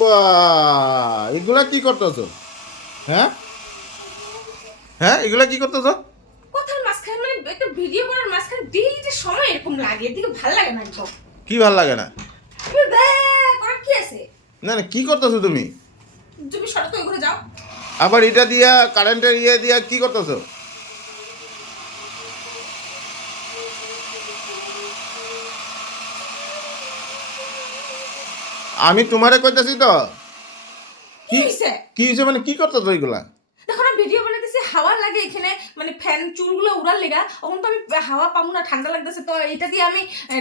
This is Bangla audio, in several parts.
বাহ, এগুলা কি করতেছো? হ্যাঁ হ্যাঁ, এগুলা কি করতেছো? কথার মাঝখানে মানে একটা ভিডিও করার মাঝখানে ডেইলি যে সময় এরকম লাগে, এদিকে ভালো লাগে না একদম। কি ভাল লাগে না? তুমি করার কি আছে? না না, কি করতেছো তুমি? তুমি সরো তো, ওইখানে যাও। আবার এটা দিয়া কারেন্টের দিয়া কি করতেছো? আমি তোমারে কইতাছি তো। কি কি হইছে? কি হয়েছে মানে কি করতেছো এগুলা? দেখো না, ভিডিও বানাইতেছি, হাওয়া লাগে এখানে, মানে ফ্যান চুলগুলো উড়ার লেগা, তখন তো আমি হাওয়া পাবো না, ঠান্ডা লাগতেছে, তো এটা দিয়ে আমি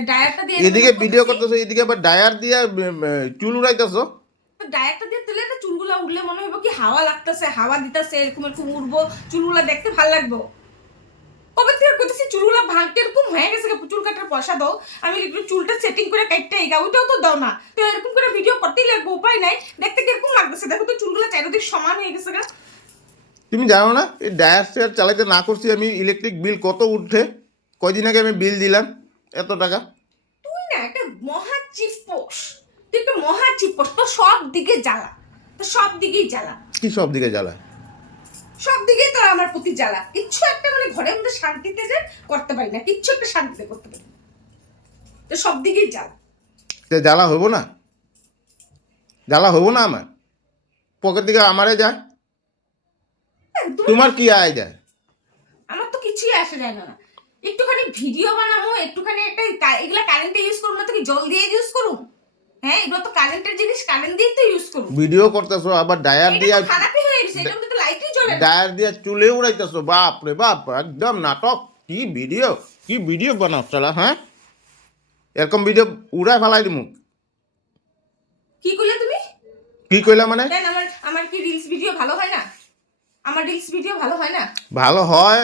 ডায়ারটা দিয়ে এদিকে ভিডিও করতেছো, এদিকে আবার ডায়ার দিয়া চুল উড়াইতেছো। ডায়ারটা দিয়ে তুলে না, চুলগুলো উড়লে মনে হইব কি হাওয়া লাগতেছে, হাওয়া দিতেছে, এরকম এরকম উড়বো, চুলগুলো দেখতে ভালো লাগবো। কবে থেকে কইতেছি চুলগুলো ভাঙতে এরকম হয়ে গেছে, চুল কাটার পয়সা দাও, আমি একটু চুলটা সেটিং করে কাটতে এই ওইটাও তো দাও না, তো এরকম করে ভিডিও করতেই লাগবে, উপায় নাই, দেখতে কিরকম লাগতেছে, দেখো তো চুলগুলো চারিদিক সমান হয়ে গেছে গা। তুমি জানো না এই ডায়ার শেয়ার চালাইতে না করছি আমি ইলেকট্রিক বিল কত উঠছে? কয়দিন আগে আমি বিল দিলাম এত টাকা। তুই না একটা মহা চিপপোস, তুই একটা মহা চিপপোস, তো সব দিকে জ্বালা, তো সব দিকেই জ্বালা, কি সব দিকে জ্বালা? সব দিকেই তো আমার প্রতি জ্বালা, কিচ্ছু একটা মানে ঘরের মধ্যে শান্তিতে যে করতে পারি না, কিচ্ছু একটা শান্তিতে করতে পারি না, তো সব দিকেই জ্বালা। জ্বালা হবো না? জ্বালা হবো না আমার? পকেট দিকে আমারে যায়, একদম তোমার কি আয় যায়? আমার তো কিছুই আসে যায় না। একটুখানি ভিডিও বানাবো, একটুখানি একটা এগুলা কারেন্টে ইউজ করবো না, তো কি জল দিয়ে ইউজ করুম? হ্যাঁ, এগুলো তো কারেন্টের জিনিস, কারেন্ট দিয়ে তো ইউজ করুম। ভিডিও করতেছো আবার ডায়ার এটা দিয়া, তো খারাপই হয়ে গেছে, এটার মধ্যে তো লাইটই জ্বলে না। ডায়ার দিয়া চুলে উড়াইতেছো। বাপ রে বাপ, একদম নাটক। কি ভিডিও বানাও চালা, হ্যাঁ? এরকম ভিডিও উড়াই ফেলাই দিমু। কি করলে তুমি? কি কইলা মানে? দেন আমার আমার কি রিলস ভিডিও ভালো হয় না? আমার রিলস ভিডিও ভালো হয় না? ভালো হয়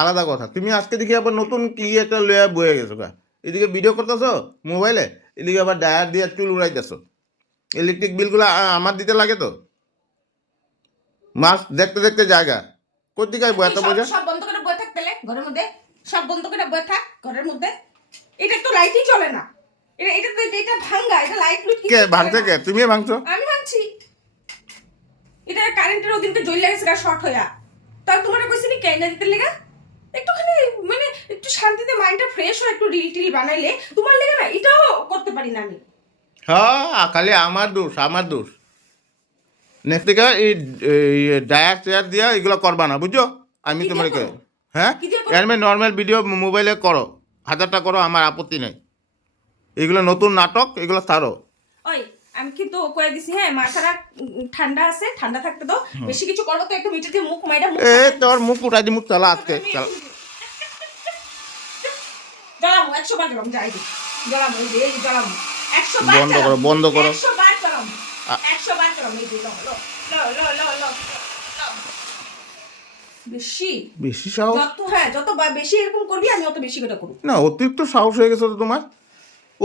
আলাদা কথা, তুমি আজকে দেখি আবার নতুন কি একটা লয়া বয়ে গেছো গা। এদিকে ভিডিও করতেছো মোবাইলে, এদিকে আবার ডায়ার দিয়ে চুল উড়াইতেছো। ইলেকট্রিক বিলগুলো আমার দিতে লাগে তো। মাস দেখতে দেখতে জায়গা কোথেকে আইবো এত বোঝা? সব বন্ধ করে বসে থাকতে ঘরের মধ্যে, সব বন্ধ করে বসে থাক ঘরের মধ্যে। এটা তো লাইটই জ্বলে না, এটা এটা তো এটা ভাঙ্গা, এটা লাইট লুট কে ভাঙছে? কে তুমি ভাঙছো? আমি ভাঙছি। এটা কারেন্টের ওদিনকে জ্বলে গেছে গা, শর্ট হইয়া, তাই তোমার কইছি নি কেন দিতে লেগা, একটুখানি মানে একটু শান্তিতে মাইন্ডটা ফ্রেশ হয়, একটু রিল টিল বানাইলে তোমার লেগে না, এটাও করতে পারি না আমি। হ্যাঁ, খালি আমার দোষ, আমার দোষ। নেক্সট থেকে এই ডায়ার চেয়ার দিয়া এগুলো করবা না, বুঝছো? আমি কি তোমার দিয়ে করো? হ্যাঁ, কি দিয়ে করো? এর নর্মাল ভিডিও মোবাইলে করো, 1000টা করো, আমার আপত্তি নেই। এগুলো নতুন নাটক, এগুলো ছাড়ো। ওই আমি কিন্তু কয়ে দিছি, হ্যাঁ মাথাটা ঠান্ডা আছে, ঠান্ডা থাকতে দাও, বেশি কিছু করবো তো একটু মিটার দিয়ে মুখ মাইরা মুখ এ তোর মুখ উঠাই দি, মুখ চালা আজকে চালা। জ্বালাবো 100 বার জ্বালাবো, যাই দি জ্বালাবো, এই যে এই জ্বালাবো 100 বার, বন্ধ করো, বন্ধ করো। 100 বার জ্বালাবো, আ- 100 বার জ্বালাবো, এই যে লো লো লো লো লো লো লো। বেশি বেশি সাহস? যত যত বেশি এরকম করবি, আমি অত বেশি করে করব। না, অতিরিক্ত সাহস হয়ে গেছে তো তোমার,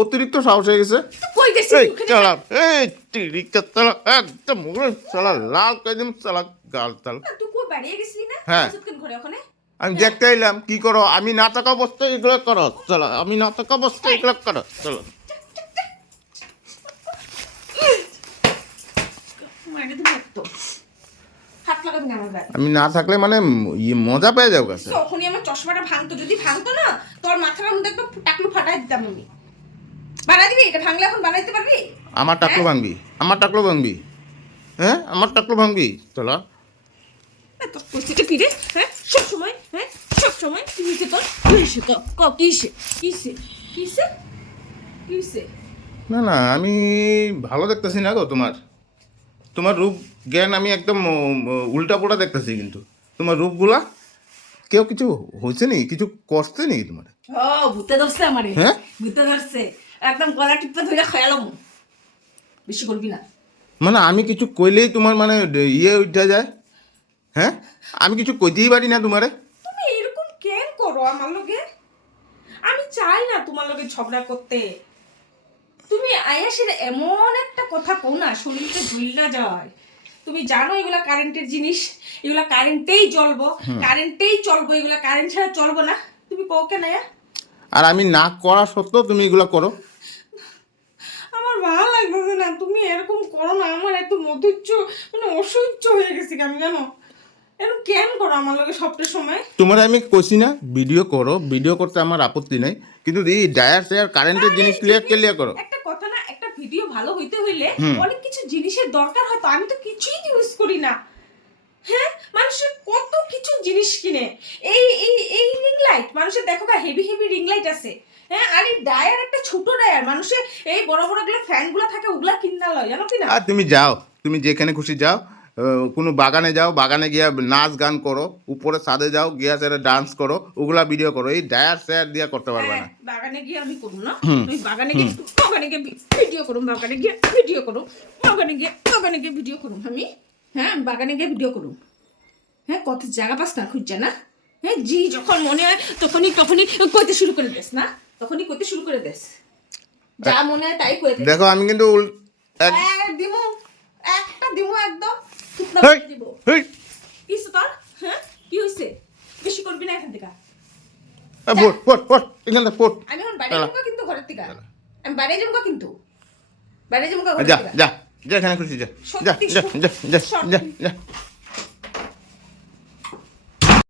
অতিরিক্ত সাহস হয়ে গেছে। কই গেছি এই ওখানে? চালা, এই টিরিকা চালা, একদম মুখে চালা লাল করে দিম, চালা গাল চালা। তুই কই বাড়িয়ে গেছিলি না? হ্যাঁ। কিছুক্ষণ ঘরে ওখানে আমি দেখতে এলাম কি করো, আমি না থাকা অবস্থায় এগুলো করো, চলো। আমি না থাকা অবস্থায় এগুলো করো, চলো। মানে তুমি একদম হাত লাগাবি না আমার ব্যাগ। আমি না থাকলে মানে মজা পেয়ে যাও কাছে। তখনই আমার চশমাটা ভাঙতো, যদি ভাঙতো না তোর মাথার মধ্যে একদম টাকলু ফাটাই দিতাম আমি। বানাই দিবি? এটা ভাঙলে এখন বানাইতে পারবি? আমার টাকলো ভাঙবি, আমার টাকলো ভাঙবি, হ্যাঁ আমার টাকলো ভাঙবি, চলো। তোর পরিস্থিতি কি রে? হ্যাঁ সব সময়, হ্যাঁ সব সময় কি হয়েছে তোর? কি হয়েছে তোর? কিসে কিসে কিসে কিসে? না না, আমি ভালো দেখতেছি না গো তোমার। তোমার রূপ জ্ঞান আমি একদম উল্টা পোল্টা দেখতেছি, কিন্তু তোমার রূপগুলা কেউ কিছু হয়েছে নি, কিছু করছে নি তোমার? ও ভূতে ধরছে আমারে, হ্যাঁ, ভূতে ধরছে, একদম গলা টিপতে ধরে খেয়ালাম। বেশি করবি না। মানে আমি কিছু কইলেই তোমার মানে ইয়ে উঠে যায়। হ্যাঁ, আমি কিছু কইতেই পারি না তোমারে। তুমি এরকম কেন করো আমার লগে? আমি চাই না তোমার লগে ঝগড়া করতে। তুমি আয়াসের এমন একটা কথা কও না, শরীরটা ঝুলনা যায়। তুমি জানো এগুলা কারেন্টের জিনিস, এগুলা কারেন্টেই জ্বলবো, কারেন্টেই চলবো, এগুলা কারেন্ট ছাড়া চলবো না। তুমি কও কেন আয়া? আর আমি না করা সত্ত্বেও তুমি এগুলো করো। আমার ভালো লাগতেছে না, তুমি এরকম করো না, এত মধুর্য মানে অসহ্য হয়ে গেছে আমি জানো এরকম কেন করো আমার লগে সবটা সময় তোমার আমি কইছি না ভিডিও করো, ভিডিও করতে আমার আপত্তি নাই, কিন্তু এই ডায়ার শেয়ার কারেন্টের জিনিস ক্লিয়ার করো। একটা কথা না, একটা ভিডিও ভালো হইতে হইলে অনেক কিছু জিনিসের দরকার হয়, তো আমি তো কিছুই ইউজ করি না। হ্যাঁ, মানুষের কত কিছু জিনিস কিনে, এই এই এই রিং লাইট মানুষের দেখো হেভি হেভি রিং লাইট আছে। হ্যাঁ, আর এই ডায়ার একটা ছোট ডায়ার মানুষের এই বড় বড় গুলো ফ্যান গুলো থাকে ওগুলা কিনা লয়, জানো কি না? আর তুমি যাও, তুমি যেখানে খুশি যাও, কোনো বাগানে যাও, বাগানে গিয়া নাচ গান করো, উপরে ছাদে যাও গিয়া সেটা ডান্স করো, ওগুলা ভিডিও করো, এই ডায়ার শেয়ার দিয়া করতে পারবে না। বাগানে গিয়ে আমি করবো না, ওই বাগানে গিয়ে ভিডিও করুম, বাগানে গিয়ে ভিডিও করুম, বাগানে গিয়ে ভিডিও করুম আমি। হ্যাঁ, বাগানে গিয়ে ভিডিও করুম। হ্যাঁ, কত জায়গা পাস না খুঁজছে না? হ্যাঁ, জি যখন মনে হয় তখনই কইতে শুরু করে দেস না, তখনই কইতে শুরু করে দেস, যা মনে হয় তাই কইতে। দেখো আমি কিন্তু দিমু একটা দিমু একদম হেই, দিব। হেই, কিছু তোর হ্যাঁ কি হয়েছে? বেশি করবি না এখান থেকে। পট এখান থেকে পট। আমি এখন বাইরে যাবো কিন্তু ঘরের থেকে, আমি বাইরে যাবো কিন্তু, বাইরে যাবো ঘরের যা থেকে। যা যেখানে খুশি যা, যা সত্যি যা যা যা সত্যি। যা যা।